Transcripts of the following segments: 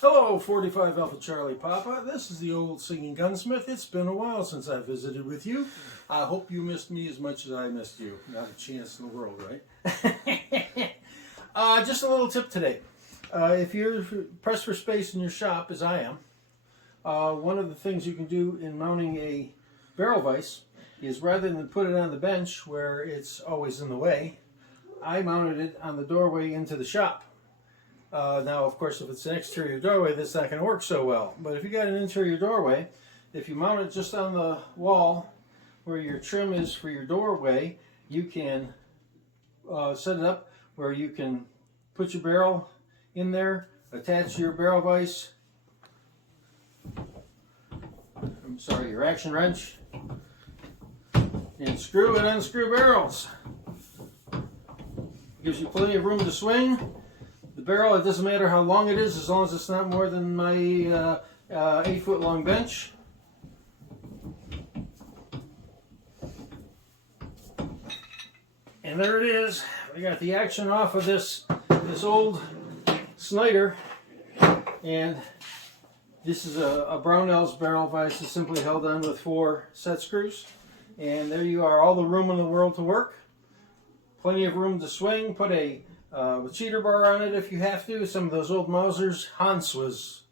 Hello, 45 Alpha Charlie Papa. This is the old singing gunsmith. It's been a while since I visited with you. I hope you missed me as much as I missed you. Not a chance in the world, right? Just a little tip today. If you're pressed for space in your shop, as I am, one of the things you can do in mounting a barrel vise is rather than put it on the bench where it's always in the way, I mounted it on the doorway into the shop. Now, of course, if it's an exterior doorway, that's not going to work so well. But if you got an interior doorway, if you mount it just on the wall where your trim is for your doorway, you can set it up where you can put your barrel in there, attach your barrel vise, your action wrench, and screw and unscrew barrels. Gives you plenty of room to swing. The barrel, it doesn't matter how long it is, as long as it's not more than my 8-foot long bench. And there it is. I got the action off of this old Snyder, and this is a Brownell's barrel vise. It's simply held on with 4 set screws, and there you are, all the room in the world to work. Plenty of room to swing. Put a cheater bar on it if you have to. Some of those old Mausers. Hans was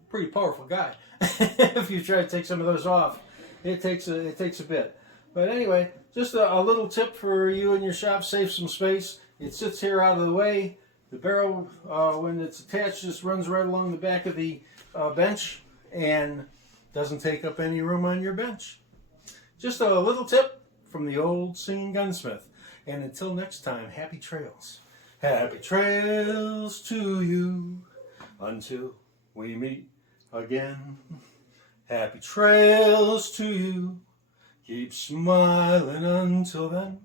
a pretty powerful guy. If you try to take some of those off, it takes a bit. But anyway, just a little tip for you in your shop. Save some space. It sits here out of the way. The barrel, when it's attached, just runs right along the back of the bench and doesn't take up any room on your bench. Just a little tip from the old singing gunsmith. And until next time, happy trails. Happy trails to you until we meet again. Happy trails to you. Keep smiling until then.